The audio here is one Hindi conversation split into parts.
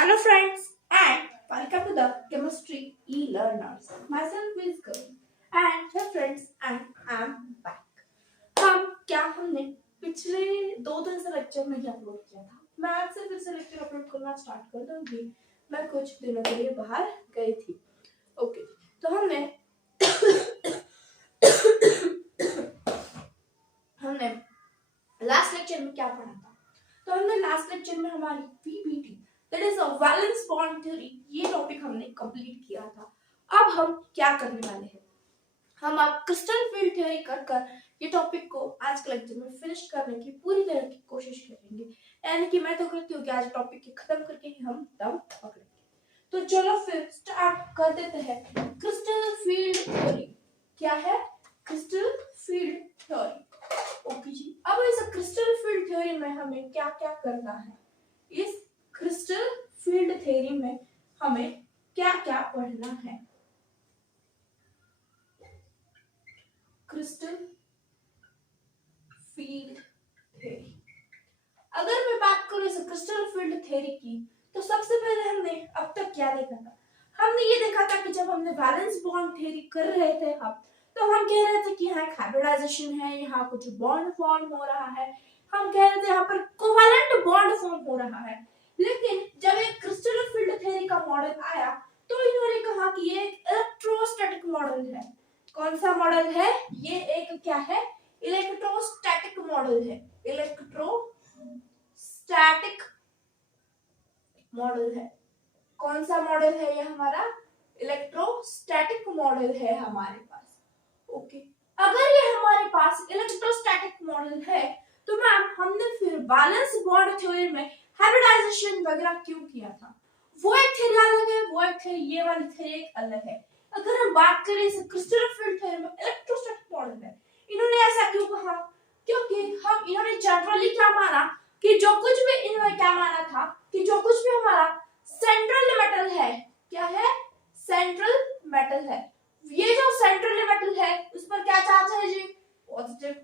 Hello friends and welcome to the chemistry e-learners. Myself is Gauri and hey friends and I'm back. हमने पिछले 2 दिन से लेक्चर नहीं अपलोड किया था। मैं आज से फिर से लेक्चर अपलोड करना स्टार्ट कर दूंगी। मैं कुछ दिनों के लिए बाहर गई थी। ओके, तो हमने लास्ट लेक्चर में क्या पढ़ा था? तो हमने लास्ट लेक्चर में हमारी PPT that is a valence bond theory ये टॉपिक हमने कंप्लीट किया था। अब हम क्या करने वाले हैं? हम अब क्रिस्टल फील्ड थ्योरी कर ये टॉपिक को आज के लेक्चर में फिनिश करने की पूरी तरह की कोशिश करेंगे। यानी कि मैं तो कहती हूँ कि आज टॉपिक को खत्म करके ही हम दम पकड़ेंगे। तो चलो फिर स्टार्ट कर देते हैं। क्रिस्टल फील्ड थ्योरी क्या है? Crystal field theory. ओके जी, अब इस क्रिस्टल फील्ड थ्योरी में हमें क्या क्या करना है? इस क्रिस्टल फील्ड थ्योरी में हमें क्या क्या पढ़ना है? क्रिस्टल फील्ड थ्योरी, अगर मैं बात करूं इस क्रिस्टल फील्ड थ्योरी की, तो सबसे पहले हमने अब तक क्या देखा था? हमने ये देखा था कि जब हमने वैलेंस बॉन्ड थ्योरी कर रहे थे तो हम कह रहे थे कि यहाँ हाइब्रिडाइजेशन है, यहाँ कुछ बॉन्ड फॉर्म हो रहा है। हम कह रहे थे यहाँ पर कोवैलेंट बॉन्ड फॉर्म हो रहा है। लेकिन जब एक क्रिस्टल फील्ड थ्योरी का मॉडल आया तो इन्होंने कहा कि ये एक इलेक्ट्रोस्टैटिक मॉडल है। कौन सा मॉडल है? ये एक क्या है? इलेक्ट्रोस्टैटिक मॉडल है। इलेक्ट्रोस्टैटिक मॉडल है। कौन सा मॉडल है? ये हमारा इलेक्ट्रोस्टैटिक मॉडल है हमारे पास। ओके, अगर ये हमारे पास इलेक्ट्रोस्टैटिक मॉडल है तो मैम हमने फिर बैलेंस बॉन्ड थ्योरी में हाइब्रिडाइजेशन वगैरह क्यों किया था? वो एक थ्योरी अलग है, वो एक थ्योरी, ये वाली थ्योरी एक अलग है। अगर हम बात करें इस क्रिस्टल फील्ड थ्योरी में इलेक्ट्रोस्टैटिक मॉडल है, इन्होंने ऐसा क्यों कहा? क्योंकि इन्होंने जनरली क्या माना कि जो कुछ भी इन्होंने क्या माना था कि जो कुछ भी हमारा सेंट्रल मेटल है, क्या है? सेंट्रल मेटल है। ये जो सेंट्रल मेटल है उस पर क्या चार्ज है जी? पॉजिटिव।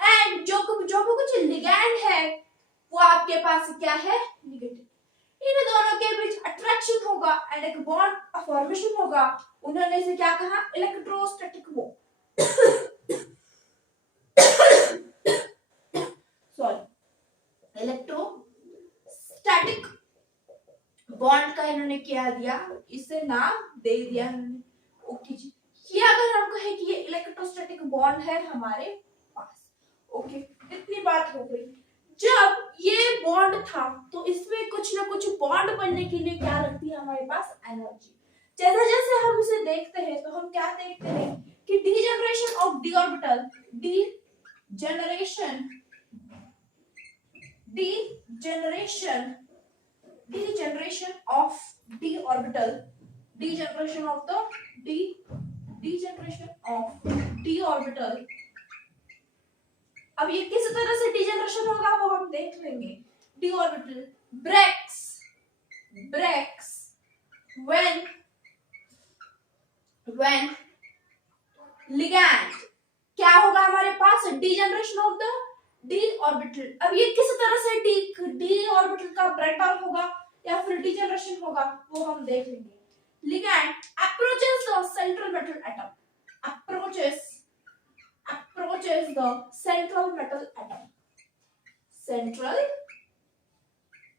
एंड जो कुछ लिगैंड है वो आपके पास क्या है? नेगेटिव। इन दोनों के बीच अट्रैक्शन होगा एंड एक बॉन्ड फॉर्मेशन होगा। उन्होंने इसे क्या कहा? Electrostatic bond. Sorry, electrostatic bond का इन्होंने क्या दिया? इसे नाम दे दिया इन्होंने। ओके जी, ये अगर हम कहें कि ये इलेक्ट्रोस्टैटिक बॉन्ड है हमारे पास। ओके, इतनी बात हो गई। जब ये बॉन्ड था तो इसमें कुछ ना कुछ बॉन्ड बनने के लिए क्या रखती है हमारे पास? एनर्जी। जैसे जैसे हम इसे देखते हैं तो हम क्या देखते हैं कि degeneration of D orbital, degeneration of d orbital, degeneration of d orbital। अब ये किस तरह से डिजेनरेशन होगा वो हम देख लेंगे। d orbital breaks when ligand, क्या होगा हमारे पास? Degeneration of the d orbital। अब ये किस तरह से d orbital का ब्रेकडाउन होगा या फिर डिजेनरेशन होगा वो हम देख लेंगे। ligand approaches the central metal atom, approaches the central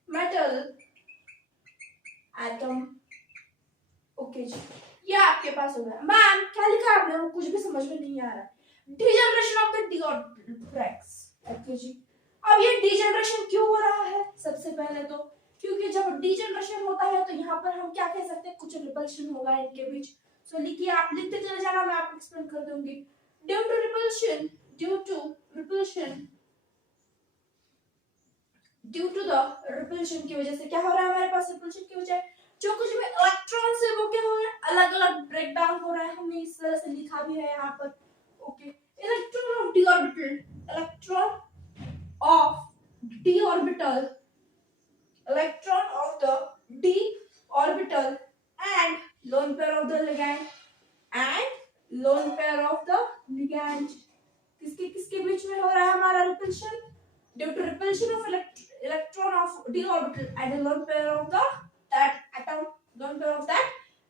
metal atom। Okay जी, ये आपके पास हो गया। मैम क्या लिखा है आपने? वो कुछ भी समझ में नहीं आ रहा है। Degeneration of the d orbital breaks। Okay जी, अब ये डिजेनरेशन क्यों हो रहा है? सबसे पहले तो क्योंकि जब डिजेनरेशन होता है तो यहाँ पर हम क्या कह सकते हैं? कुछ रिपल्शन होगा इनके बीच। सो लिखिए, आप लिखते चले जाना, मैं आपको एक्सप्लेन कर दूंगी। ड्यू टू रिपल्शन की वजह से क्या हो रहा है हमारे पास? रिपल्शन की वजह जो कुछ भी इलेक्ट्रॉन्स है वो क्या हो रहा है? अलग अलग ब्रेक डाउन हो रहा है। हमने इस तरह से लिखा भी है यहाँ पर। Okay, electron of D orbital, and lone pair of the ligand किसके किसके बीच में हो रहा है हमारा repulsion? Due to repulsion of electron of d orbital and a lone pair of the that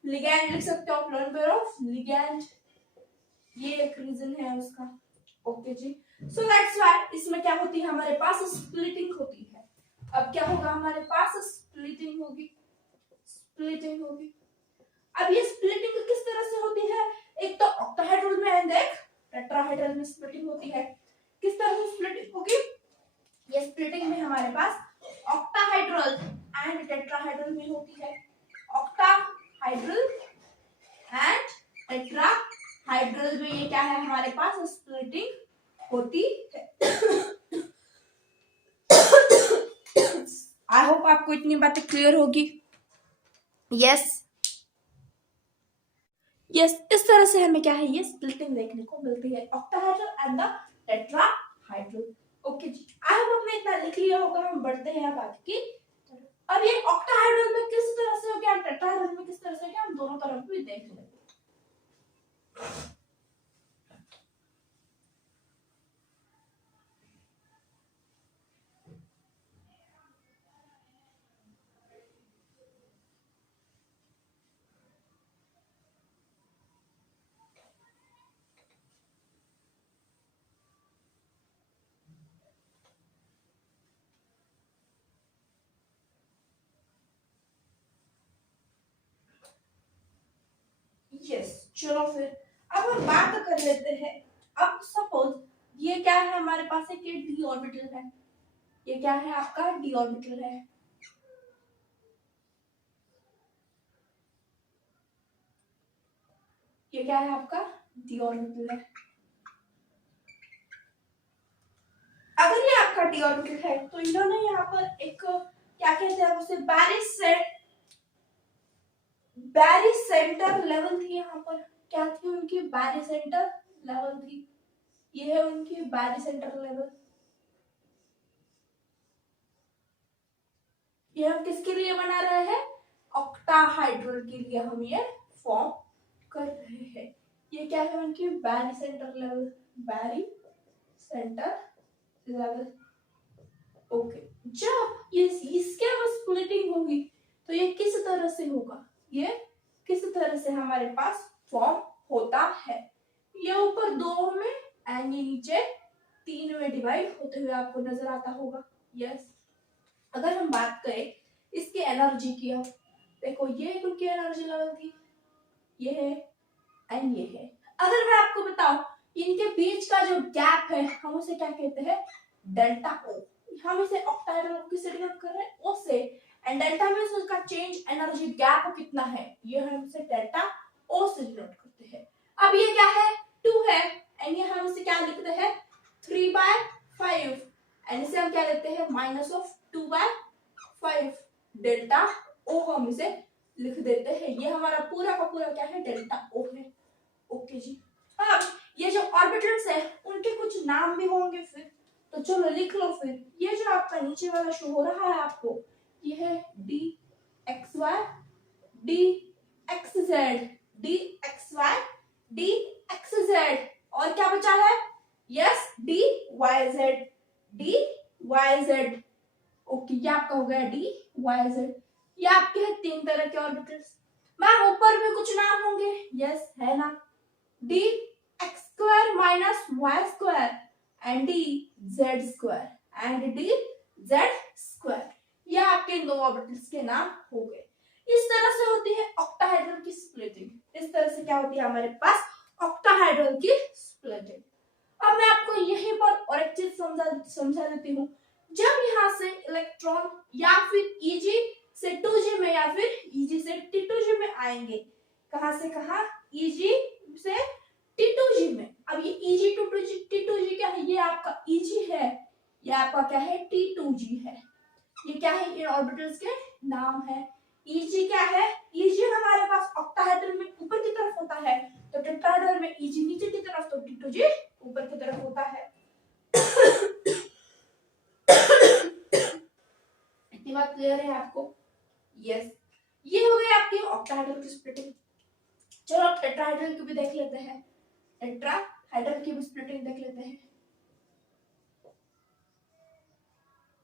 ligand लिख सकते हो, लोन पेयर ऑफ लिगैंड, ये एक रीजन है उसका। ओके जी, सो दैट्स व्हाई इसमें क्या होती है, हमारे पास स्प्लिटिंग होती है। अब क्या होगा, हमारे पास स्प्लिटिंग होगी, स्प्लिटिंग होगी। अब ये स्प्लिटिंग किस तरह से होती है, एक तो ऑक्टाहेड्रल में एंड एक टेट्राहेड्रल में स्प्लिटिंग होती है। किस तरह से स्प्लिटिंग होगी, ये स्प्लिटिंग में हमारे पास ऑक्टाहेड्रल एंड टेट्राहेड्रल में होती है। ऑक्टाहाइड्रल एंड टेट्राहाइड्रल में ये क्या है, हमारे पास स्प्लिटिंग होती है। आई होप आपको इतनी बातें क्लियर होगी। यस यस, इस तरह से हमें क्या है, ये स्प्लिटिंग देखने को मिलती है, octahedral and the tetrahedral. Okay जी, आई होप आपने इतना लिख लिया होगा। हम बढ़ते हैं अब आगे की। अब ये ऑक्टाहाइड्रल में किस तरह से हो गया, टेट्राहाइड्रल में किस तरह से हो गया, हम दोनों तरफ भी देख लेंगे। यस, चलो फिर अब हम बात कर लेते हैं। अब सपोज ये क्या है, हमारे पास एक डी ऑर्बिटल है, ये क्या है आपका डी ऑर्बिटल है। ये क्या है आपका डी ऑर्बिटल है। अगर ये आपका डी ऑर्बिटल है तो इन्होंने यहाँ पर एक क्या कहते हैं उसे, बैरी सेंटर लेवल थी यहाँ पर, क्या थी उनकी बैरी सेंटर लेवल थी, ये है उनकी बैरी सेंटर लेवल। ये हम किसके लिए बना रहे हैं, ऑक्टाहाइड्रल के लिए हम ये फॉर्म कर रहे हैं। ये क्या है उनकी बैरी सेंटर लेवल, बैरी सेंटर लेवल। ओके, जब ये इसके स्प्लिटिंग होगी तो ये किस तरह से होगा, ये किस तरह से हमारे पास फॉर्म होता है, ये ऊपर 2 में एंड ये नीचे 3 में डिवाइड होते हुए आपको नजर आता होगा। यस, अगर हम बात करें इसकी एनर्जी की, अब देखो ये उनकी एनर्जी लेवल थी, ये है एंड ये है। अगर मैं आपको बताऊं इनके बीच का जो गैप है हम उसे क्या कहते हैं, डेल्टा ओ। हम इसे ऑक्टाहेड्रल किससे डिनोट कर रहे हैं, ओ से, एंड डेल्टा मींस उसका चेंज एनर्जी गैप कितना है, ये हम इसे डेल्टा ओ से डिनोट करते हैं। अब ये क्या है, 2 है एंड ये हम इसे क्या लिखते हैं, 3/5 एंड इसे हम क्या लिखते हैं, माइनस ऑफ 2/5 डेल्टा ओ हम इसे लिख देते हैं। ये हमारा पूरा का पूरा क्या है, डेल्टा ओ है। ओके जी, अब ये जो ऑर्बिटल्स है उनके कुछ नाम भी होंगे फिर, तो चलो लिख लो फिर। ये जो आपका नीचे वाला शो हो रहा है आपको, ये है d x y, d x z, d x y, d x z, और क्या बचा है, yes d y z, d y z. Okay, ये आपका हो गया डी वाई जेड। ये आपके हैं 3 तरह के ऑर्बिटल्स। मैम ऊपर भी कुछ नाम होंगे, यस है ना, d x square minus y square and d z square and d z square, ये आपके इन 2 ऑर्बिटल्स के नाम हो गए। इस तरह से होती है ऑक्टाहेड्रल की स्प्लिटिंग, इस तरह से क्या होती है हमारे पास ऑक्टाहेड्रल की स्प्लिटिंग। अब मैं आपको यहीं पर और एक चीज समझा देती हूँ। जब यहाँ से इलेक्ट्रॉन या फिर Eg से 2G में या फिर Eg से T2G में आएंगे, कहां से कहा, Eg से T2G में। अब ये Eg T2G क्या है, ये आपका Eg है, ये आपका क्या है, T2G है। ये क्या है, इन ऑर्बिटल्स के नाम है। Eg क्या है, Eg हमारे पास ऑक्टाहेड्रल में ऊपर की तरफ होता है, तो टेट्राहेड्रल में Eg नीचे की तरफ, तो T2G ऊपर की तरफ होता है। इतनी बात क्लियर है आपको? यस, ये हो गई आपकी ऑक्टाहेड्रल की स्प्लिटिंग। चलो अब टेट्राहेड्रल की भी देख लेते हैं, टेट्राहेड्रल की भी स्प्लिटिंग देख लेते हैं।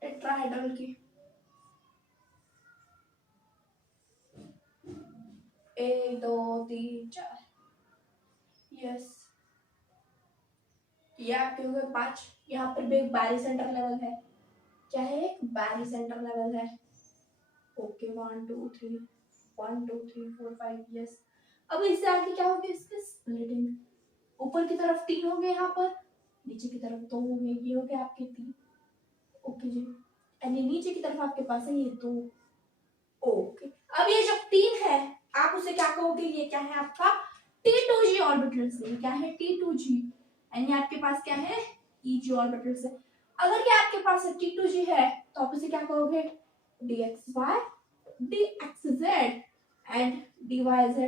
टेट्राहेड्रल की 1 2 3 4, यस ये आपके हो गए 5। यहाँ पर भी एक बारी सेंटर लेवल है, क्या है, एक बारी सेंटर लेवल है। Okay 1 2 3 1 2 3 4 5, yes. अब इससे आगे क्या होगी, इसके स्प्लिटिंग। ऊपर की तरफ 3 हो गए, यहाँ पर नीचे की तरफ 2 हो गए, ये हो गए आपके 3। ओके जी, यानी नीचे की तरफ आपके पास है ये 2। ओके, अब ये जो 3 है आप उसे क्या कहोगे, ये क्या है आपका T2G ऑर्बिटल से, क्या है T2G, यानी आपके पास क्या है EG ऑर्बिटल से। अगर ये आपके पास T2G है तो आप इसे क्या कहोगे, dxy dxz एंड dyz।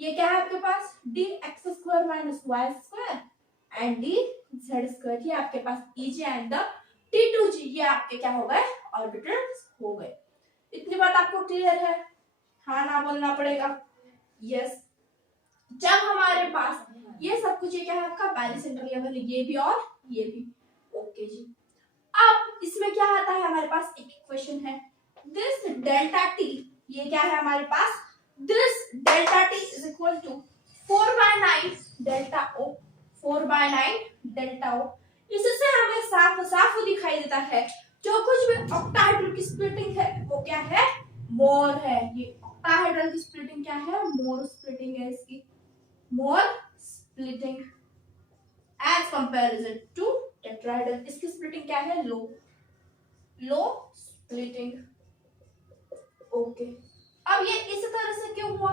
ये क्या है आपके पास dx square minus y square and dz square. ये आपके पास EG एंड द T2G, ये आपके क्या हो गए ऑर्बिटल्स हो गए। इतनी बात आपको क्लियर है, हाँ ना बोलना पड़ेगा, यस। जब हमारे पास ये सब कुछ, ये क्या है आपका बारीसेंटर लेवल है, ये भी और ये भी। ओके जी, अब इसमें क्या आता है, हमारे पास एक इक्वेशन है, दिस डेल्टा टी, ये क्या है हमारे पास, this delta T is equal to 4/9 delta O, 4/9 delta O. इससे हमें साफ साफ दिखाई देता है जो कुछ भी ऑक्टाहेड्रल की स्प्लिटिंग है वो क्या है, मोर है। ये ऑक्टाहेड्रल की स्प्लिटिंग क्या है, मोर स्प्लिटिंग है इसकी, more splitting as comparison to tetrahedral. इसकी स्प्लिटिंग क्या है, लो, लो स्प्लिटिंग। ओके, अब ये इस तरह से क्यों हुआ,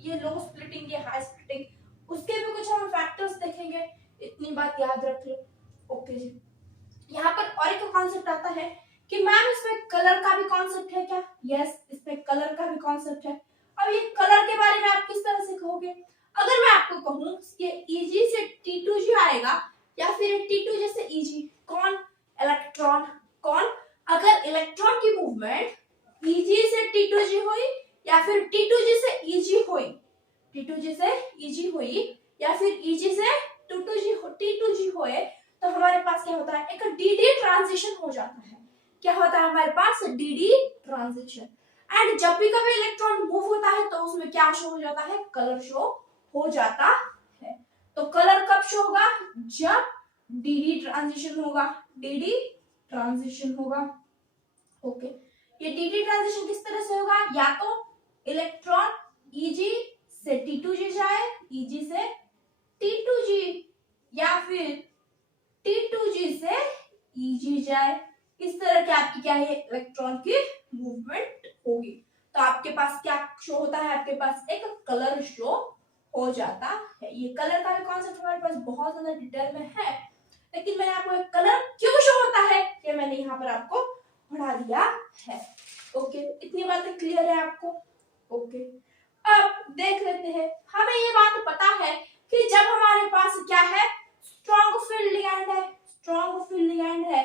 ये लो स्प्लिटिंग, ये हाई स्प्लिटिंग, उसके भी कुछ हम फैक्टर्स देखेंगे, इतनी बात याद रख लो। ओके जी, यहाँ पर और एक कॉन्सेप्ट आता है कि मैम इसमें कलर का भी कॉन्सेप्ट है क्या, यस इसमें कलर का भी कॉन्सेप्ट है। अब ये कलर के बारे में आप किस तरह से कहोगे, अगर मैं आपको कहूं कि EG से T2G आएगा या फिर T2G से EG, कौन, इलेक्ट्रॉन, कौन, अगर इलेक्ट्रॉन की मूवमेंट EG से T2G हुई या फिर T2G से EG हुई, T2G से EG हुई या फिर EG से T2G हुए, तो हमारे पास क्या होता है, एक DD ट्रांजिशन हो जाता है। क्या होता है हमारे पास, DD ट्रांजिशन। एंड जब भी कभी इलेक्ट्रॉन मूव होता है तो उसमें क्या शो हो जाता है, कलर शो हो जाता है। तो कलर कब शो होगा, जब DD ट्रांजिशन होगा, DD ट्रांजिशन होगा। ओके, ये DD ट्रांजिशन किस तरह से होगा, या तो इलेक्ट्रॉन EG से T2G जाए, EG से T2G, या फिर T2G से EG जाए, इस तरह की आपकी क्या है इलेक्ट्रॉन की मूवमेंट होगी। तो आपके पास क्या शो होता है, आपके पास एक कलर शो हो जाता है। ये कलर का कॉन्सेप्ट हमारे पास बहुत ज्यादा डिटेल में है, लेकिन मैंने आपको एक कलर क्यों शो होता है ये मैंने यहाँ पर आपको पढ़ा दिया है। ओके, इतनी बातें क्लियर है आपको। ओके, अब देख लेते हैं, हमें ये बात पता है कि जब हमारे पास क्या है, स्ट्रॉन्ग फील्ड लिगैंड है, स्ट्रॉन्ग फील्ड लिगैंड है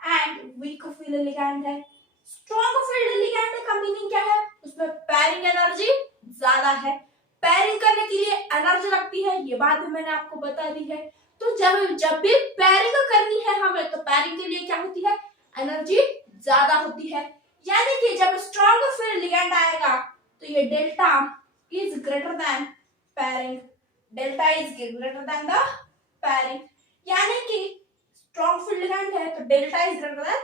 एंड वीक फील्ड लिगैंड है। स्ट्रॉन्ग फील्ड लिगैंड का मीनिंग क्या है, उसमें पैरिंग एनर्जी ज्यादा है, पैरिंग करने के लिए एनर्जी लगती है, ये बात भी मैंने आपको बता दी है। तो जब भी पैरिंग करनी है हमें, तो पैरिंग के लिए क्या होती है, एनर्जी ज्यादा होती है। यानी कि जब स्ट्रॉन्ग फील्ड लिगैंड आएगा तो ये delta is greater than pairing, delta is greater than the pairing, यानी कि स्ट्रॉन्ग फील्ड लिगैंड है तो delta is greater than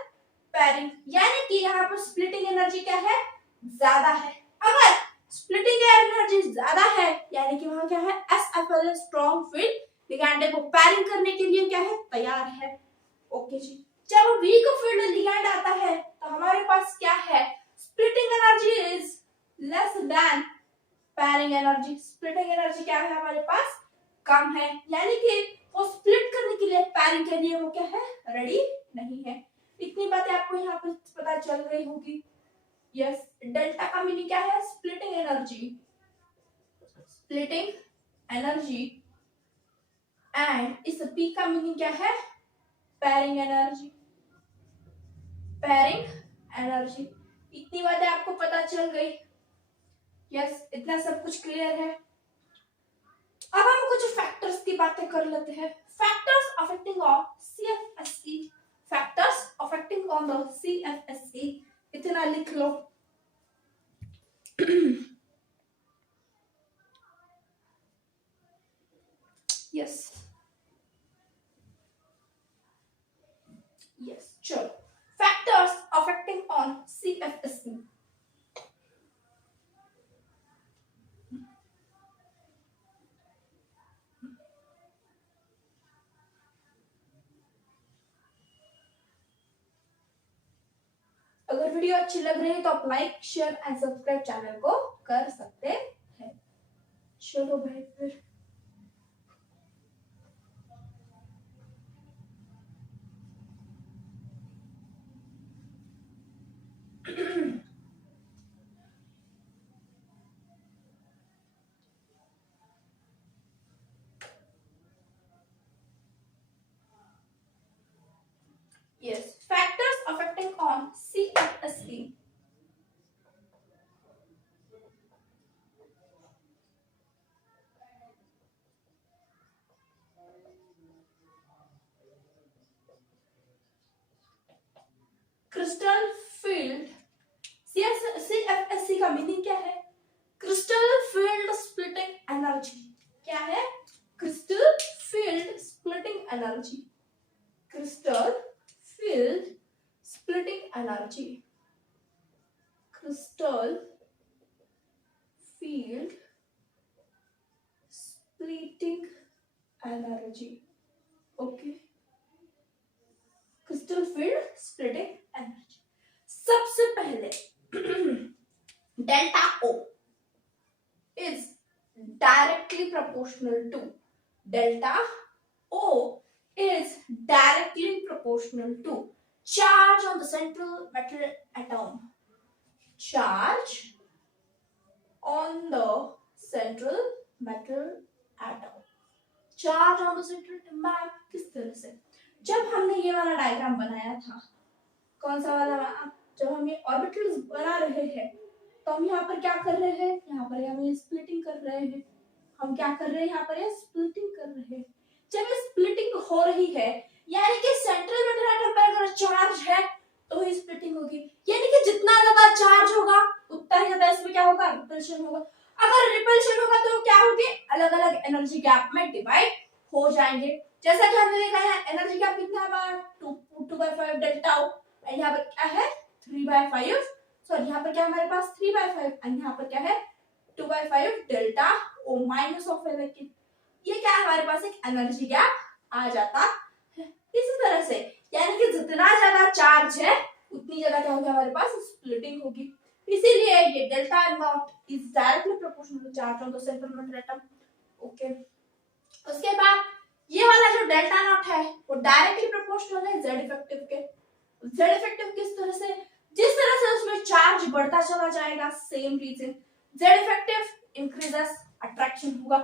pairing, यानी कि यहाँ पर स्प्लिटिंग एनर्जी क्या है, ज्यादा है। अगर स्प्लिटिंग एनर्जी ज्यादा है यानी कि वहां क्या है, SFL स्ट्रॉन्ग फील्ड लिगैंड है, वो पैरिंग करने के लिए क्या है, तैयार है। ओके जी, जब वीक फील्ड लिगैंड आता है तो हमारे पास क्या है, splitting energy is less than pairing energy, splitting energy क्या है हमारे पास, कम है, यानी कि वो स्प्लिट करने के लिए, पैरिंग के लिए वो क्या है, रेडी नहीं है। इतनी बातें आपको यहाँ पर पता चल रही होगी। यस, डेल्टा का मीनिंग क्या है, splitting energy, splitting energy, and इस पी का मीनिंग क्या है, पैरिंग एनर्जी, पैरिंग एनर्जी। इतनी बातें आपको पता चल गई। यस, इतना सब कुछ क्लियर है। अब हम कुछ फैक्टर्स की बातें कर लेते हैं। Factors affecting on CFSE, factors affecting on the CFSE, इतना लिख लो। अगर वीडियो अच्छी लग रही है तो आप like share and subscribe channel को कर सकते हैं। चलो भाई फिर yes, factors affecting on CFSE. Crystal field, CFSE का मीनिंग क्या है? Crystal field splitting energy. क्या है? Crystal field splitting energy. Crystal field splitting energy. Crystal field splitting energy. Okay, crystal field splitting energy. सबसे पहले delta O is directly proportional to, delta O is directly proportional to charge on the central metal atom. Charge on the central metal atom. Charge on the central atom किस तरह से? जब हमने ये वाला डायग्राम बनाया था, कौन सा वाला? जब हम ये ऑर्बिटल्स बना रहे हैं तो हम यहाँ पर क्या कर रहे हैं? यहाँ पर हम ये स्प्लिटिंग कर रहे हैं। हम क्या कर रहे हैं? यहाँ पर ये स्प्लिटिंग कर रहे हैं। जब ये स्प्लिटिंग हो रही है यानी कि सेंट्रल मेटल एटम पर अगर चार्ज है तो ही स्प्लिटिंग होगी, यानी कि जितना ज्यादा चार्ज होगा उतना ही ज्यादा इसमें क्या होगा? रिपल्शन होगा। अगर रिपल्शन होगा तो क्या होगी? अलग अलग एनर्जी गैप में डिवाइड हो जाएंगे। जैसा कि हमने देखा है एनर्जी गैप कितना है? 2/5 डेल्टा O। यहाँ पर क्या है? 3/5। सॉरी, यहाँ पर क्या हमारे पास 3/5 और यहाँ पर क्या है? 2/5 delta O minus of electric. ये क्या है? हमारे पास एक एनर्जी गैप आ जाता है। इसी तरह से यानी कि जितना ज्यादा चार्ज है उतनी ज्यादा क्या होगी? हमारे पास स्प्लिटिंग होगी। इसीलिए ये delta naught is directly proportional to charge on the central metal atom. Okay, उसके बाद ये वाला जो डेल्टा नॉट है वो डायरेक्टली प्रोपोर्शनल है जेड इफेक्टिव के। जेड इफेक्टिव किस तरह से? जिस तरह से उसमें चार्ज बढ़ता चला जाएगा, same reason z effective increases, attraction होगा।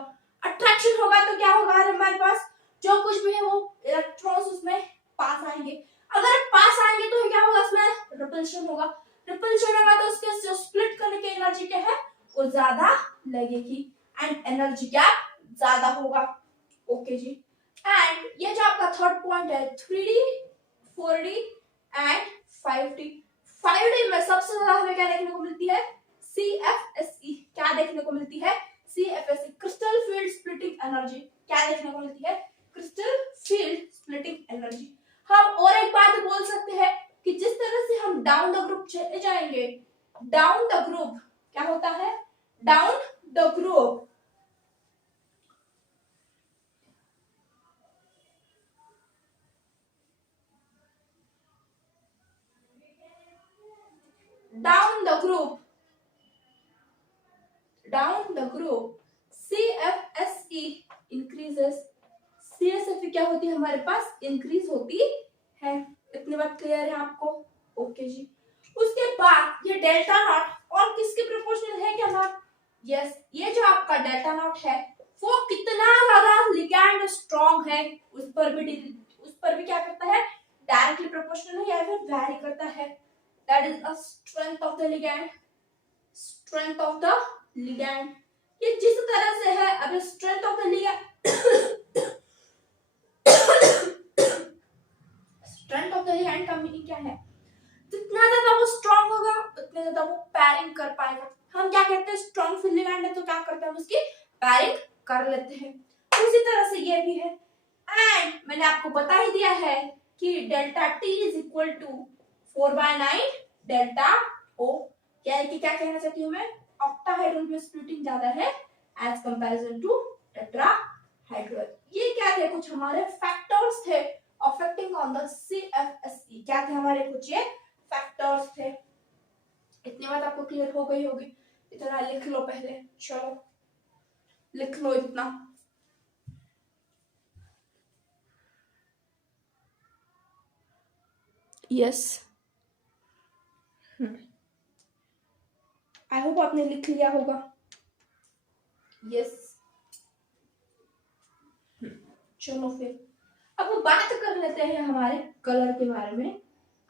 अट्रैक्शन होगा तो क्या होगा? हमारे पास जो कुछ भी है वो इलेक्ट्रॉन्स उसमें पास आएंगे। अगर पास आएंगे तो क्या होगा? उसमें रिपल्शन होगा। रिपल्शन होगा तो उसके जो स्प्लिट करने की एनर्जी क्या है वो ज्यादा लगेगी एंड एनर्जी गैप ज्यादा होगा। ओके जी, एंड ये जो आपका थर्ड पॉइंट है 3D 4D and 5D। 5D में सबसे ज्यादा हमें क्या देखने को मिलती है? CFSE। क्या देखने को मिलती है? CFSE, crystal field splitting energy. क्या देखने को मिलती है? Crystal field splitting energy. हम और एक बात बोल सकते हैं कि जिस तरह से हम डाउन द ग्रुप चले जाएंगे, डाउन द ग्रुप क्या होता है? Down the group down the group CFSE increases। CFSE क्या होती है? हमारे पास इंक्रीज होती है। इतनी बात क्लियर है आपको? ओके जी, उसके बाद ये डेल्टा नॉट और किसके प्रोपोर्शनल है क्या मैम? यस, ये जो आपका डेल्टा नॉट है वो कितना ज्यादा लिगैंड स्ट्रॉन्ग है उस पर भी क्या करता है? डायरेक्टली प्रोपोर्शनल है या फिर वैरी करता है। That is a strength of the ligand। strength of the ligand ये जिस तरह से है, अब strength of the ligand strength of the ligand का मीनिंग क्या है? जितना ज्यादा वो स्ट्रॉन्ग होगा उतने ज्यादा वो पैरिंग कर पाएगा। हम क्या कहते हैं? स्ट्रॉन्ग फील्ड ligand है तो क्या करते हैं? हम उसकी पैरिंग कर लेते हैं। उसी तरह से ये भी है। एंड मैंने आपको बता ही दिया है कि delta T is equal to 4/9 delta O। क्या है कि क्या कहना चाहती हूँ मैं? ऑक्टाहेड्रल में स्प्लिटिंग ज्यादा है एज कंपैरिजन टू टेट्राहेड्रल। ये क्या थे? कुछ हमारे फैक्टर्स थे अफेक्टिंग ऑन द CFSE। क्या थे हमारे कुछ ये फैक्टर्स थे? इतनी बात आपको क्लियर हो गई होगी। इतना लिख लो पहले, चलो लिख लो इतना। यस, आई होप आपने लिख लिया होगा। यस, चलो फिर अब बात कर लेते हैं हमारे कलर के बारे में।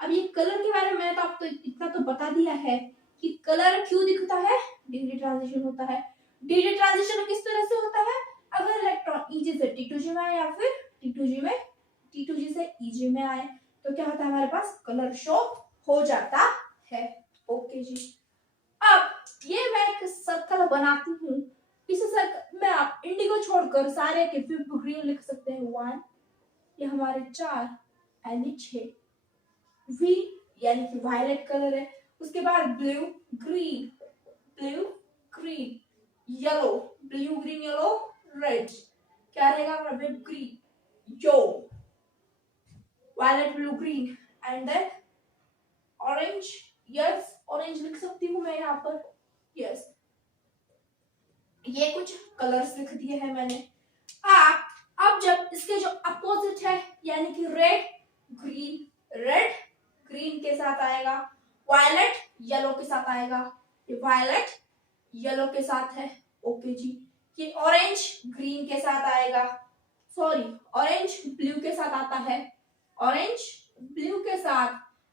अब ये कलर के बारे में तो आपको इतना तो बता दिया है कि कलर क्यों दिखता है, डिग्री ट्रांजिशन होता है। डिग्री ट्रांजिशन किस तरह से होता है, अगर इलेक्ट्रॉन Eg से T2G में आए या फिर T2G से Eg में आए तो क्या होता है, हमारे पास कलर शो हो जाता है। ओके जी, अब ये मैं एक सर्कल बनाती हूँ। इस सर्कल में आप इंडिगो छोड़कर सारे के ग्रीन लिख सकते हैं। 1, ये हमारे 4 यानी 6, V यानी कि वायलेट कलर है। उसके बाद blue green yellow, blue green yellow red, क्या रहेगा हमारा वेब ग्रीन, यो violet blue green and then orange. Yes, orange लिख सकती हूँ मैं यहाँ पर। यस, ये कुछ कलर्स लिख दिए हैं मैंने। अब जब इसके जो अपोजिट है यानी कि रेड ग्रीन के साथ आएगा, वायलेट येलो के साथ आएगा, ये वायलेट येलो के साथ है। ओके जी, ये ऑरेंज ग्रीन के साथ आएगा, सॉरी ऑरेंज ब्लू के साथ आता है, ऑरेंज ब्लू के साथ,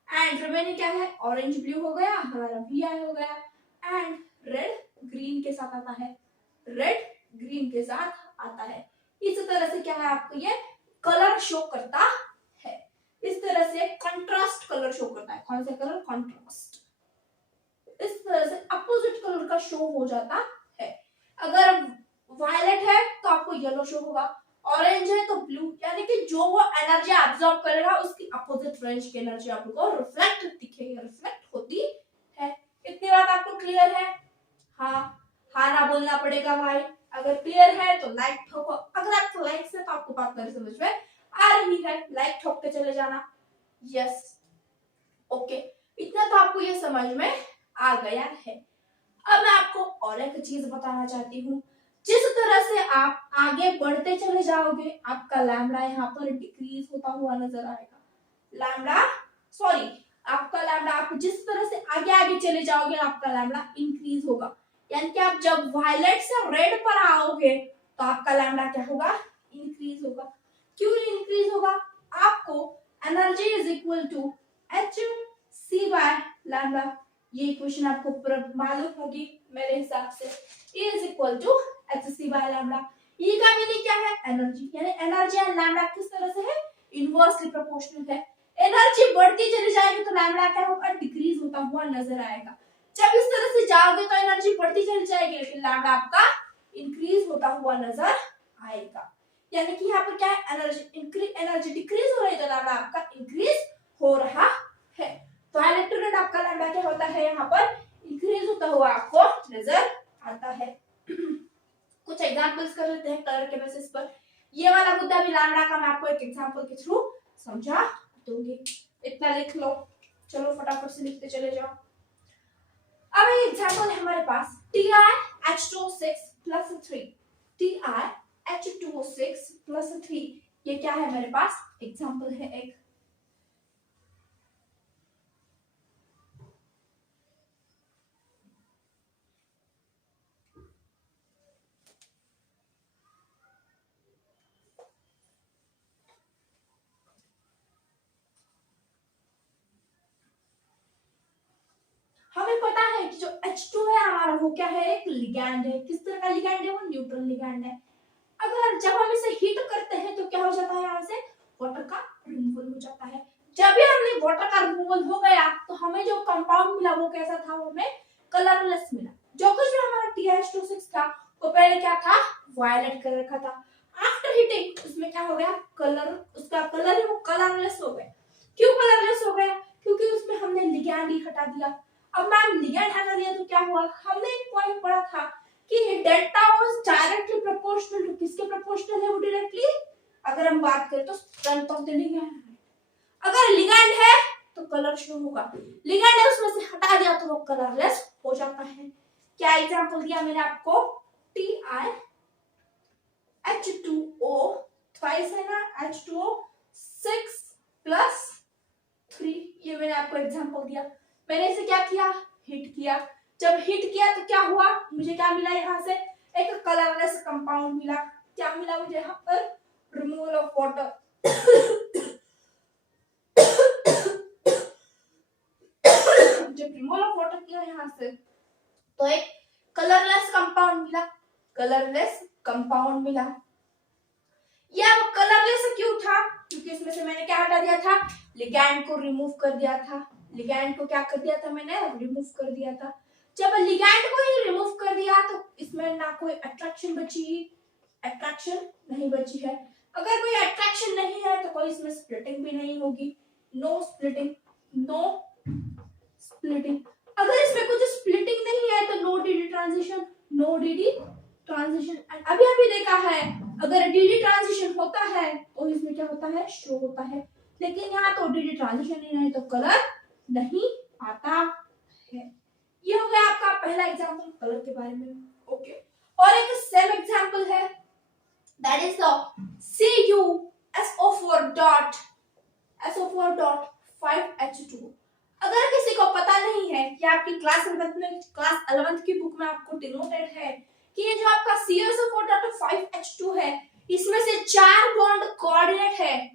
एंड रिमेनिंग क्या है, ऑरेंज ब्लू हो गया हमारा, VI हो गया, एंड रेड ग्रीन के साथ आता है, रेड ग्रीन के साथ आता है। इस तरह से क्या है, आपको ये कलर शो करता है। इस तरह से कंट्रास्ट कलर शो करता है। कौन सा कलर, कंट्रास्ट। इस तरह से अपोजिट कलर का शो हो जाता है। अगर वायलेट है तो आपको येलो शो होगा, ऑरेंज है तो ब्लू, यानी कि जो वो एनर्जी एब्सॉर्ब करेगा उसकी अपोजिट रेंज की एनर्जी आपको रिफ्लेक्ट दिखेगी, रिफ्लेक्ट होती है। इतनी बात आपको क्लियर है? हाँ ना बोलना पड़ेगा भाई। अगर क्लियर है तो लाइक ठोको, अगर आपको लाइक से तो आपको बात मेरे समझ में आ रही है, लाइक ठोक के चले जाना। यस, ओके, इतना तो आपको ये समझ में आ गया है। अब मैं आपको और एक चीज बताना चाहती हूँ। जिस तरह से आप आगे बढ़ते चले जाओगे आपका लैम्बडा यहाँ पर डिक्रीज होता हुआ नजर आएगा। आपका लैम्बडा, आप जिस तरह से आगे आगे चले जाओगे आपका लैम्बडा इंक्रीज होगा। यानी कि आप जब वायलेट से रेड पर आओगे तो आपका लैम्बडा क्या होगा, इंक्रीज होगा। क्यों इंक्रीज होगा, आपको energy is equal to hc by lambda, ये इक्वेशन आपको मालूम होगी मेरे हिसाब से। E is equal to hc by lambda. E का मीनिंग क्या है, एनर्जी, यानी एनर्जी एंड लैम्बडा किस तरह से है, इनवर्सली प्रोपोर्शनल है। एनर्जी बढ़ती चली जाएगी तो लैम्बडा क्या होगा, डिक्रीज होता हुआ नजर आएगा। जब इस तरह से जाओगे तो एनर्जी बढ़ती चली जाएगी लेकिन लैम्बडा आपका इंक्रीज होता हुआ नजर आएगा। यानी कि यहाँ पर क्या है, एनर्जी डिक्रीज हो रही है तो लैम्बडा आपका इंक्रीज हो रहा है। तो इलेक्ट्रॉन आपका लैम्बडा क्या होता है, यहाँ पर इंक्रीज होता हुआ आपको नजर आता है। कुछ एग्जांपल्स कर लेते हैं कलर के बेसिस पर। ये वाला मुद्दा भी लैम्बडा का मैं आपको एक एग्जांपल के थ्रू समझा दूंगी। इतना लिख लो, चलो फटाफट से लिखते चले जाओ। अब एक एग्जांपल है हमारे पास TiH2O6+3, TiH2O6+3, ये क्या है मेरे पास, एग्जांपल है एक। हमें पता है कि जो H2 है हमारा वो क्या है, एक लिगैंड है। किस तरह का लिगैंड है, वो न्यूट्रल लिगैंड है। अगर जब हम इसे हीट करते हैं तो क्या हो जाता है, यहाँ से वाटर का रिमूवल हो जाता है। जब भी हमने वाटर का रिमूवल हो गया तो हमें जो कंपाउंड मिला वो कैसा था, वो हमें कलरलेस मिला। जो कुछ भी हमारा TiH2O6 था वो पहले क्या था, वायलेट कलर का था। आफ्टर हीटिंग उसमें क्या हो गया, कलर, उसका कलर है वो कलरलेस हो गया। क्यों कलरलेस हो गया, क्योंकि उसमें हमने लिगैंड ही हटा दिया। अब मैम लिगैंड हटा दिया तो क्या हुआ, हमने एक पॉइंट पढ़ा था कि delta was directly proportional to, किसके प्रोपोर्शनल है वो डायरेक्टली, अगर हम बात करें तो स्ट्रेंथ ऑफ द लिगैंड। अगर लिगैंड है तो कलर शो होगा, लिगेंड है उसमें से हटा दिया तो वो कलरलेस हो जाता है। क्या एग्जांपल दिया मैंने आपको, TiH2O ट्वाइस है ना, H2O 6+3, ये मैंने आपको एग्जांपल दिया। मैंने इसे क्या किया, हिट किया। जब हिट किया तो क्या हुआ, मुझे क्या मिला, यहाँ से एक कलरलेस कंपाउंड मिला। क्या मिला मुझे यहाँ पर, रिमूवल ऑफ वाटर। जब रिमूवल ऑफ वाटर किया यहाँ से तो एक कलरलेस कंपाउंड मिला, कलरलेस कंपाउंड मिला। यह कलरलेस क्यों था, क्योंकि इसमें से मैंने क्या हटा दिया था, लिगैंड को रिमूव कर दिया था। लिगैंड को क्या कर दिया था मैंने, रिमूव कर दिया था। जब लिगैंड को ही रिमूव कर दिया तो इसमें ना कोई अट्रैक्शन बची, अट्रैक्शन नहीं बची है। अगर कोई अट्रैक्शन नहीं है तो कोई इसमें स्प्लिटिंग भी नहीं होगी, नो स्प्लिटिंग, नो स्प्लिटिंग। अगर इसमें कुछ स्प्लिटिंग नहीं है तो no d d transition, no d d transition. अभी अभी देखा है, अगर डीडी ट्रांजिशन होता है तो इसमें क्या होता है, शो होता है। लेकिन यहाँ तो डीडी ट्रांजिशन ही नहीं तो कलर नहीं आता है। ये हो गया आपका पहला एग्जांपल कलर के बारे में। ओके, और एक सेम एग्जांपल है, दैट इज द CuSO4.5H2। अगर किसी को पता नहीं है कि आपकी क्लास 11th की बुक में आपको डिनोटेड है कि ये जो आपका CuSO4.5H2 है, इसमें से 4 बॉन्ड कोऑर्डिनेट है,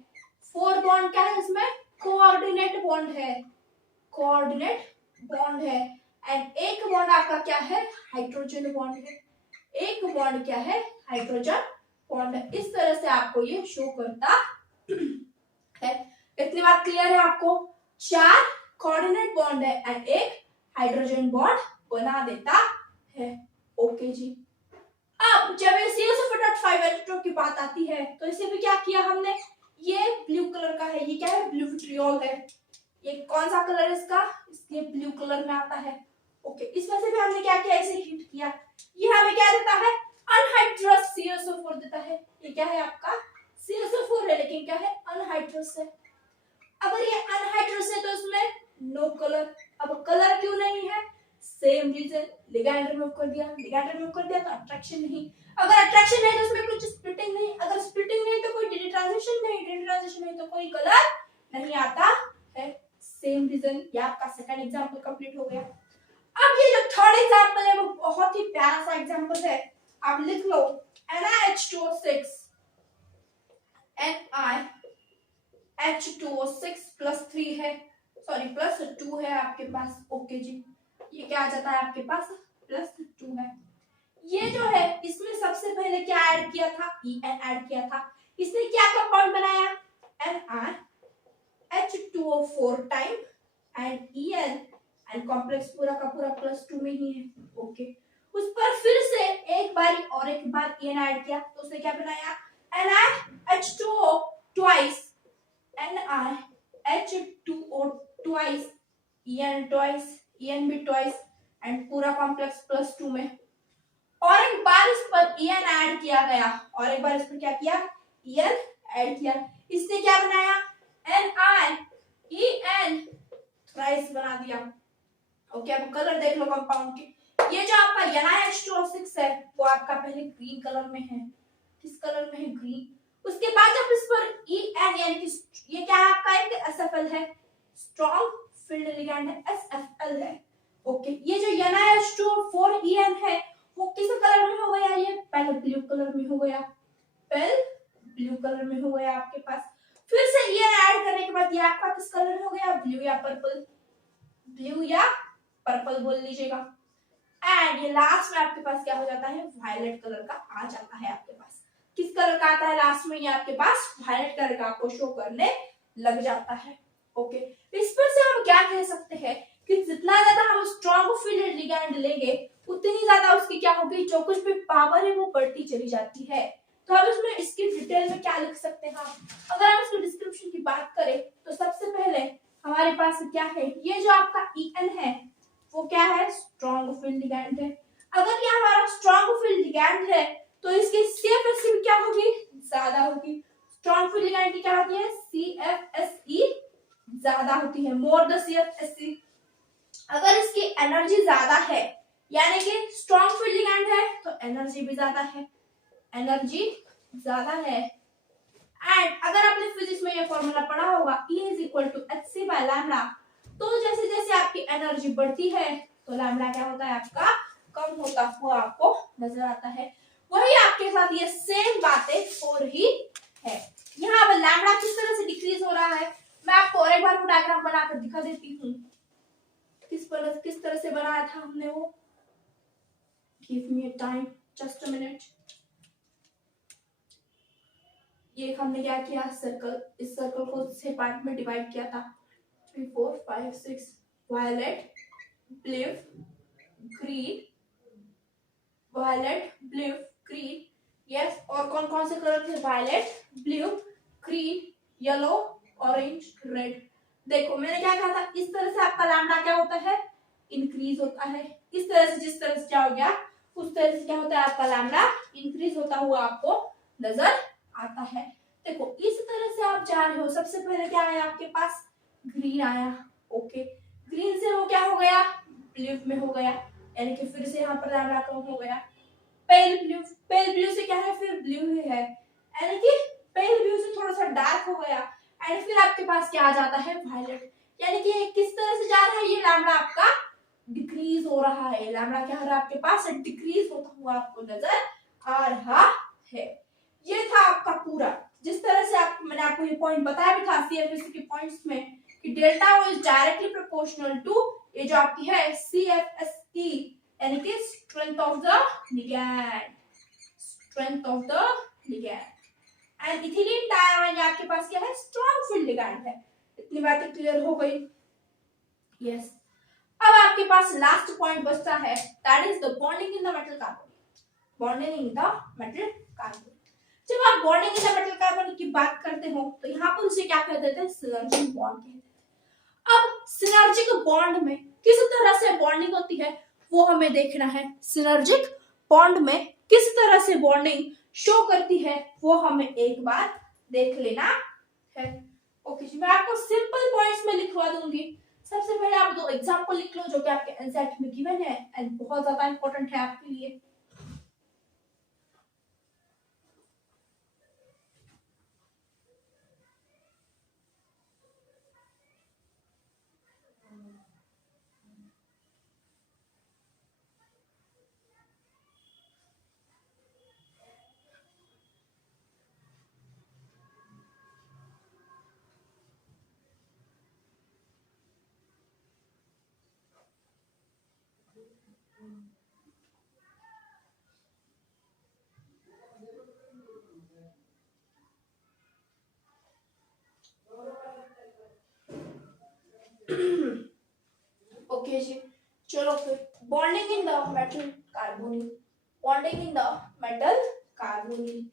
4 बॉन्ड क्या है इसमें, कोऑर्डिनेट बॉन्ड है, कोऑर्डिनेट बॉन्ड है। एंड एक बॉन्ड आपका क्या है, हाइड्रोजन बॉन्ड है। एक बॉन्ड क्या है, हाइड्रोजन बॉन्ड है। इस तरह से आपको ये शो करता है। इतनी बात क्लियर है आपको, 4 कोऑर्डिनेट बॉन्ड है एंड एक हाइड्रोजन बॉन्ड बना देता है। ओके जी, अब जब ये CuSO4.5H2 की बात आती है तो इसे भी क्या किया हमने, ये ब्लू कलर का है, ये क्या है, ब्लू विट्रियोल है। ये कौन सा कलर है इसका, इसके ब्लू कलर में आता है। ओके, इसमें से भी हमने क्या किया, इसे हीट किया। ये हमें क्या देता है, अनहाइड्रस CuSO4 देता है। ये क्या है आपका, CuSO4 है लेकिन क्या है, अनहाइड्रस है। अगर ये अनहाइड्रस है तो इसमें नो कलर। अब कलर क्यों नहीं है, सेम रीजन, लिगैंड रिमूव कर दिया, लिगैंड रिमूव कर दिया तो अट्रैक्शन नहीं। अगर अट्रैक्शन है तो इसमें कुछ स्प्लिटिंग नहीं, अगर स्प्लिटिंग नहीं तो कोई डीडी ट्रांजिशन नहीं, डीडी ट्रांजिशन नहीं तो कोई कलर नहीं आता है। सेम रीजन, ये आपका सेकंड एग्जांपल कंप्लीट हो गया। अब ये जो थर्ड एग्जांपल है वो बहुत ही प्यारा सा एग्जांपल है, आप लिख लो NiH2O6 NiH2O6+3 है, सॉरी +2 है आपके पास। ओके जी, ये क्या आ जाता है आपके पास, +2 है। ये जो है इसमें सबसे पहले क्या ऐड किया था, En ऐड किया था। इसने क्या कंपाउंड बनाया, NiH2O4 time and En and complex पूरा का पूरा +2 में ही है। ओके, उस पर फिर से एक बार और एक बार En ऐड किया तो उसने क्या बनाया, NiH2O twice, NiH2O twice, En twice, En भी ट्वाइस एंड पूरा कॉम्प्लेक्स +2 में। और एक बार इस पर En ऐड किया गया और एक बार इस पर क्या किया, En ऐड किया। इसने क्या बनाया, NiEn थ्राइस बना दिया। ओके, अब कलर देख लो कंपाउंड के। ये जो आपका NiH2O6 है वो आपका पहले ग्रीन कलर में है। किस कलर में है, ग्रीन। उसके बाद जब इस पर En यानी कि ये क्या है आपका, एक SFL है, स्ट्रॉन्ग फील्ड लिगैंड है, SFL है। ओके, ये जो NiH2O4En है वो किस कलर में हो गया, ये पहले ब्लू कलर में हो गया, पहले ब्लू कलर में हो गया आपके पास। फिर से En ऐड करने के बाद ये आपका किस कलर में हो गया, ब्लू या पर्पल, ब्लू या पर्पल बोल लीजिएगा। एंड ये लास्ट में आपके पास क्या हो जाता है, वायलेट कलर का आ जाता है आपके पास। किस कलर का आता है लास्ट में, ये आपके पास वायलेट कलर का आपको शो करने लग जाता है। ओके, इस पर से हम क्या कह सकते हैं कि जितना ज्यादा हम स्ट्रॉन्ग फील्ड लिगैंड लेंगे उतनी ज्यादा उसकी क्या होगी, जो कुछ भी पावर है वो बढ़ती चली जाती है। तो हम इसमें इसकी डिटेल में क्या लिख सकते हैं, अगर हम इसकी डिस्क्रिप्शन की बात करें तो सबसे पहले हमारे पास क्या है, ये जो आपका En है वो क्या है, स्ट्रॉन्ग फील्ड लिगैंड है। अगर ये हमारा स्ट्रॉन्ग फील्ड लिगैंड है तो इसकी CFSE क्या होगी, ज्यादा होगी। स्ट्रॉन्ग फील्ड लिगैंड की क्या होती है, CFSE ज्यादा होती है, मोर द CFSC। अगर इसकी एनर्जी ज्यादा है यानी कि स्ट्रॉन्ग फील्ड लिगैंड है तो एनर्जी भी ज्यादा है, एनर्जी ज्यादा है। एंड अगर आपने फिजिक्स में ये फॉर्मूला पढ़ा होगा E is equal to HC by lambda, तो जैसे जैसे आपकी एनर्जी बढ़ती है तो लैम्डा क्या होता है आपका कम होता हुआ आपको नजर आता है। वही आपके साथ ये सेम बातें हो रही है। यहाँ पर लैम्डा किस तरह से डिक्रीज हो रहा है, मैं आपको और एक बार डायग्राम बनाकर दिखा देती हूँ। किस तरह से बनाया था हमने वो, give me time just a minute. ये हमने क्या किया, सर्कल, इस सर्कल को 6 पार्ट में डिवाइड किया था, 3 4 5 6, violet, blue, green, violet, blue, green, yes. और कौन कौन से कलर थे, violet, blue, green, yellow, orange, red. देखो मैंने क्या कहा था, इस तरह से आपका लैम्डा क्या होता है, इंक्रीज होता है। इस तरह से जिस तरह से क्या हो गया उस तरह से क्या होता है आपका लैम्डा इंक्रीज होता हुआ आपको नजर आता है। देखो इस तरह से आप जा रहे हो, सबसे पहले क्या आया आपके पास, ग्रीन आया, ओके। ग्रीन से वो क्या हो गया, ब्लू में हो गया, यानी कि फिर से यहाँ पर लैम्डा कम हो गया। पेल ब्लू से क्या है, फिर ब्लू ही है, यानी कि पेल ब्लू से थोड़ा सा डार्क हो गया। एंड फिर आपके पास क्या आ जाता है, वायलेट, यानी कि किस तरह से जा रहा है ये लैम्डा आपका डिक्रीज हो रहा है। लैम्डा क्या हो रहा है आपके पास, डिक्रीज होता हुआ आपको नजर आ रहा है। ये था आपका पूरा, जिस तरह से मैंने आपको ये पॉइंट बताया भी था CFSC के पॉइंट्स में कि delta O is directly proportional to ये जो आपकी है CFSE, यानी कि strength of the ligand, strength of the ligand. And ethylene diamond आपके पास क्या है, स्ट्रॉन्ग फील्ड लिगैंड है। इतनी बातें क्लियर हो गई, यस। अब आपके पास लास्ट पॉइंट बचता है, that is the bonding in the metal carbon, bonding in the metal carbon. जब आप bonding in the metal carbon की बात करते हो तो यहाँ पर उसे क्या कहते थे, सिनर्जिक बॉन्ड कहते हैं। अब सिनर्जिक बॉन्ड में किस तरह से बॉन्डिंग होती है वो हमें देखना है। सिनर्जिक बॉन्ड में किस तरह से बॉन्डिंग शो करती है वो हमें एक बार देख लेना है। ओके जी, मैं आपको सिंपल पॉइंट्स में लिखवा दूंगी। सबसे पहले आप 2 एग्जांपल लिख लो जो कि आपके एनसीईआरटी में गिवन है एंड बहुत ज्यादा इंपॉर्टेंट है आपके लिए। ओके जी, चलो फिर bonding in the metal carbonyl, bonding in the metal carbonyl.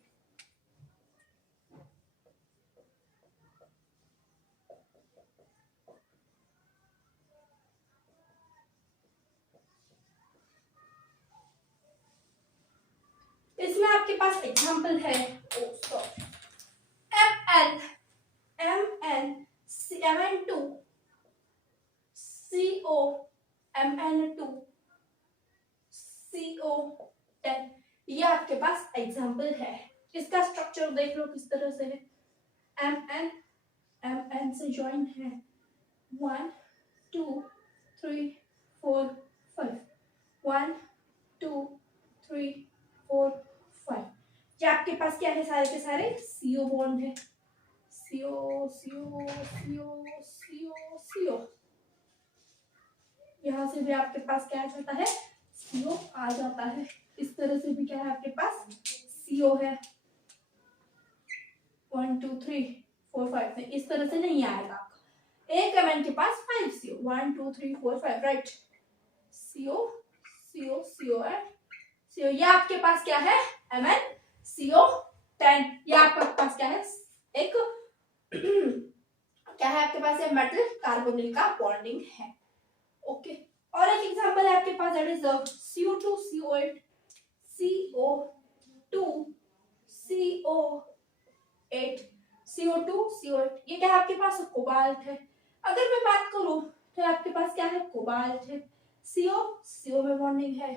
इसमें आपके पास एग्जांपल है Mn2 CO Mn2 CO10, ये आपके पास एग्जांपल है। इसका स्ट्रक्चर देख लो किस तरह से है, Mn से ज्वाइन है 1 2 3 4 5, 1 2 3 4 5। ये आपके पास क्या है, सारे के सारे CO बॉन्ड है, CO CO CO CO CO। यहाँ से भी आपके पास क्या आ जाता है, CO आ जाता है। इस तरह से भी क्या है आपके पास CO है 1 2 3 4 5 में, इस तरह से नहीं आएगा आपका। एक एमएन के पास 5 CO 1 2 3 4 5, right. CO CO CO है CO, ये आपके पास क्या है एमएन CO10। ये आपके पास क्या है, एक क्या है आपके पास, मेटल कार्बोनिल का बॉन्डिंग है, ओके। और एक एग्जांपल है आपके पास, that is CO2 CO8 CO2 CO8 CO2 CO8। ये क्या है आपके पास, कोबाल्ट है। अगर मैं बात करूं तो आपके पास क्या है, कोबाल्ट है, सीओ में बॉन्डिंग है,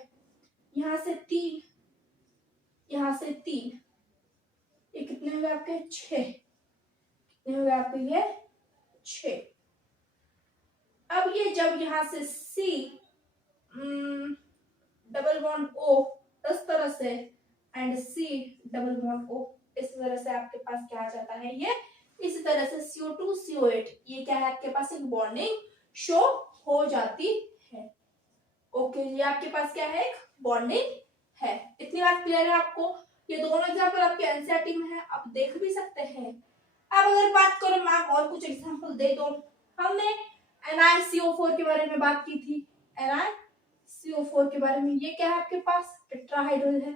यहाँ से 3, यहाँ से 3, ये कितने हो गए आपके 6, कितने हो गए आपके ये 6। अब ये जब यहाँ से सी डबल बॉन्ड ओ इस तरह से and C double bond O इस तरह से आपके पास क्या आ जाता है, ये इसी तरह से CO2 CO8, ये क्या है आपके पास एक बॉन्डिंग शो हो जाती है। ओके, ये आपके पास क्या है, एक बॉन्डिंग है। इतनी बात क्लियर है आपको? ये दोनों एग्जांपल आपके एनसीईआरटी में है, आप देख भी सकते हैं। अब अगर बात करो मैं आपको और कुछ एग्जांपल दे दूं, हमने NiCO4 के बारे में बात की थी, NiCO4 के बारे में, ये क्या है आपके पास, टेट्राहाइड्रल है,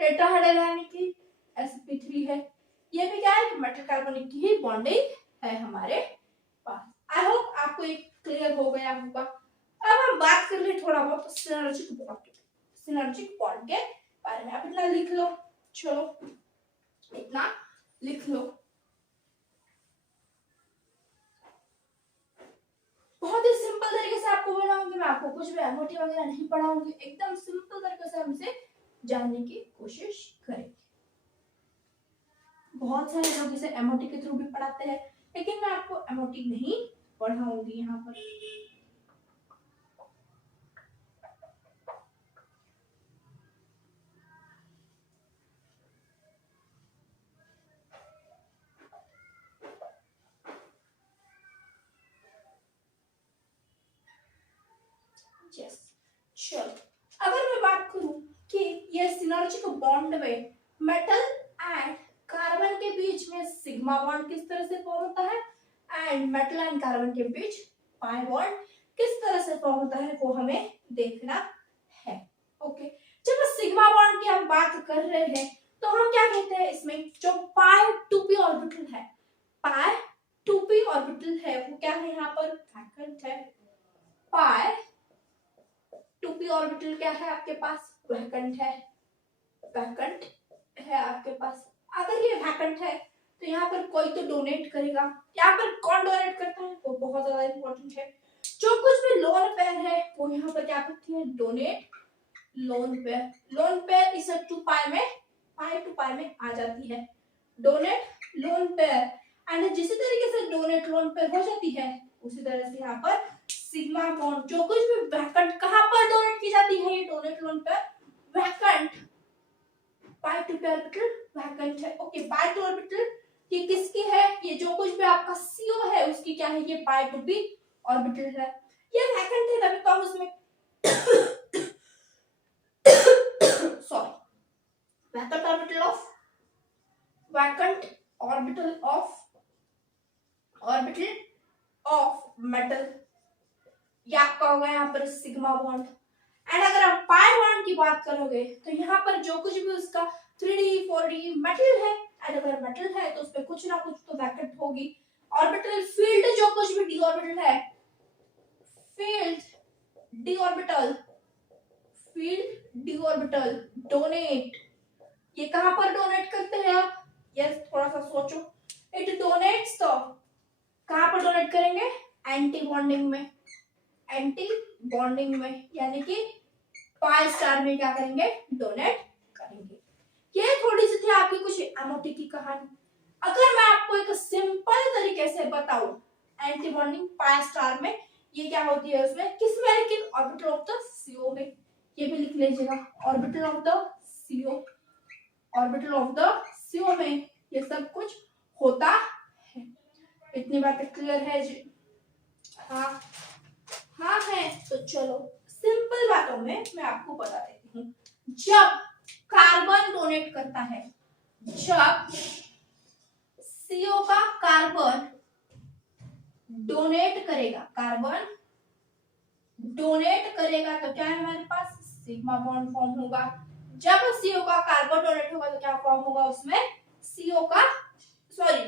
टेट्राहाइड्रल यानी कि sp3 है, ये भी क्या है, मेटल कार्बोनिक की ही बॉन्डिंग है हमारे पास। आई होप आपको ये क्लियर हो गया होगा। अब हम बात कर ले थोड़ा बहुत सिनर्जिक बॉन्ड के बारे में। आप इतना लिख लो, चलो इतना लिख लो। बहुत ही सिंपल तरीके से आपको बनाऊंगी मैं, आपको कुछ भी एमओटी वगैरह नहीं पढ़ाऊंगी, एकदम सिंपल तरीके से हमसे जानने की कोशिश करेंगे। बहुत सारे लोग इसे एमओटी के थ्रू भी पढ़ाते हैं, लेकिन मैं आपको एमओटी नहीं पढ़ाऊंगी यहाँ पर। यस, चलो अगर मैं बात करूं कि ये सिनर्जिक बॉन्ड में मेटल एंड कार्बन के बीच में सिग्मा बॉन्ड किस तरह से फॉर्म होता है एंड मेटल एंड कार्बन के बीच पाई बॉन्ड किस तरह से फॉर्म होता है, वो हमें देखना है। ओके, जब सिग्मा बॉन्ड की हम बात कर रहे हैं तो हम क्या कहते हैं, इसमें जो पाई 2p ऑर्बिटल है, पाई 2p ऑर्बिटल है वो क्या है, यहाँ पर वैकेंट है। पाई 2p ऑर्बिटल क्या है आपके पास, वैकेंट है, वैकेंट है आपके पास। अगर ये वैकेंट है तो यहाँ पर कोई तो डोनेट करेगा। यहाँ पर कौन डोनेट करता है वो बहुत ज्यादा इंपॉर्टेंट है। जो कुछ भी लोन पेयर है वो यहाँ पर क्या करती है, donate lone pair. Lone pair इस 2 पाई में, पाई टू पाई में आ जाती है, डोनेट लोन पेयर। एंड जिस तरीके से डोनेट लोन पेयर हो जाती है उसी तरह से यहाँ पर सिग्मा बॉन्ड, जो कुछ भी वैकेंट कहाँ पर डोनेट की जाती है, ये donate lone pair vacant, pi to orbital vacant है। ओके, पाई टू ऑर्बिटल ये किसकी है, ये जो कुछ भी आपका CO है उसकी क्या है, ये पाई टू p ऑर्बिटल है। ये वैकेंट है तभी तो हम उसमें sorry vacant orbital of metal, ये आपका होगा यहाँ पर सिग्मा बॉन्ड। एंड अगर आप पाई बॉन्ड की बात करोगे तो यहाँ पर जो कुछ भी उसका 3d 4d मेटल है, एंड अगर मेटल है तो उसपे कुछ ना कुछ तो वैकेंट होगी। ऑर्बिटल फील्ड जो कुछ भी d ऑर्बिटल है, फील्ड d ऑर्बिटल डोनेट, ये कहां पर डोनेट करते हैं आप, यस थोड़ा सा सोचो, इट डोनेट्स तो कहां पर डोनेट करेंगे, एंटी बॉन्डिंग में, यानी कि पाई स्टार में क्या करेंगे, डोनेट करेंगे। ये थोड़ी सी थी आपकी कुछ एमओटी की कहानी। अगर मैं आपको एक सिंपल तरीके से बताऊं, एंटी बॉन्डिंग पाई स्टार में ये क्या होती है, उसमें किस में, लेकिन ऑर्बिटल ऑफ द CO में, ये भी लिख लीजिएगा, ऑर्बिटल ऑफ द CO में ये सब कुछ होता है। इतनी बातें क्लियर है जी? हाँ है, तो चलो सिंपल बातों में मैं आपको बता देती हूँ। जब कार्बन डोनेट करता है, जब CO का कार्बन डोनेट करेगा, तो क्या है हमारे पास, सिग्मा बॉन्ड फॉर्म होगा। जब CO का कार्बन डोनेट होगा तो क्या फॉर्म होगा उसमें,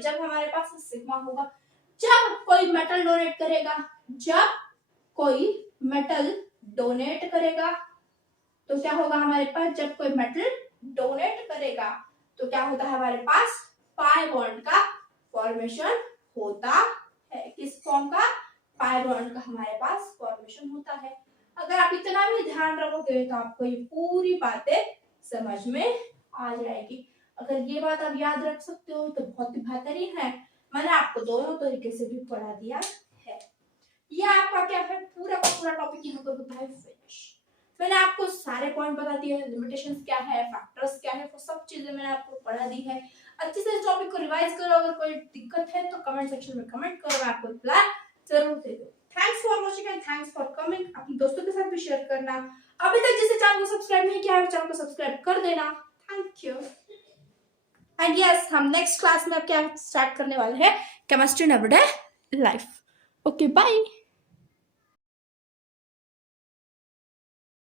जब हमारे पास सिग्मा होगा। जब कोई मेटल डोनेट करेगा, तो क्या होगा हमारे पास, जब कोई मेटल डोनेट करेगा तो क्या होता है हमारे पास, पाई बॉन्ड का फॉर्मेशन होता है। किस फॉर्म का, पाई बॉन्ड का हमारे पास फॉर्मेशन होता है। अगर आप इतना भी ध्यान रखोगे तो आपको ये पूरी बातें समझ में आ जाएगी। अगर ये बात आप याद रख सकते हो तो बहुत ही बेहतरीन है। मैंने आपको दोनों तरीके से भी पढ़ा दिया है। ये आपका क्या है, पूरा का पूरा टॉपिक यहाँ पर होता है फिनिश। मैंने आपको सारे पॉइंट बता दिए हैं, लिमिटेशंस क्या है, फैक्टर्स क्या है, वो सब चीजें मैंने आपको पढ़ा दी है। अच्छे से इस टॉपिक को रिवाइज करो। अगर कोई दिक्कत है तो कमेंट सेक्शन में कमेंट करो, मैं आपको रिप्लाई जरूर दे दूँ। Thanks for watching and thanks for coming. अपने दोस्तों के साथ भी शेयर करना। अभी तक जिसे चैनल को सब्सक्राइब नहीं किया है चैनल को सब्सक्राइब कर देना। Thank you. एंड यस, हम नेक्स्ट क्लास में अब क्या स्टार्ट करने वाले हैं, chemistry in everyday life. Okay bye.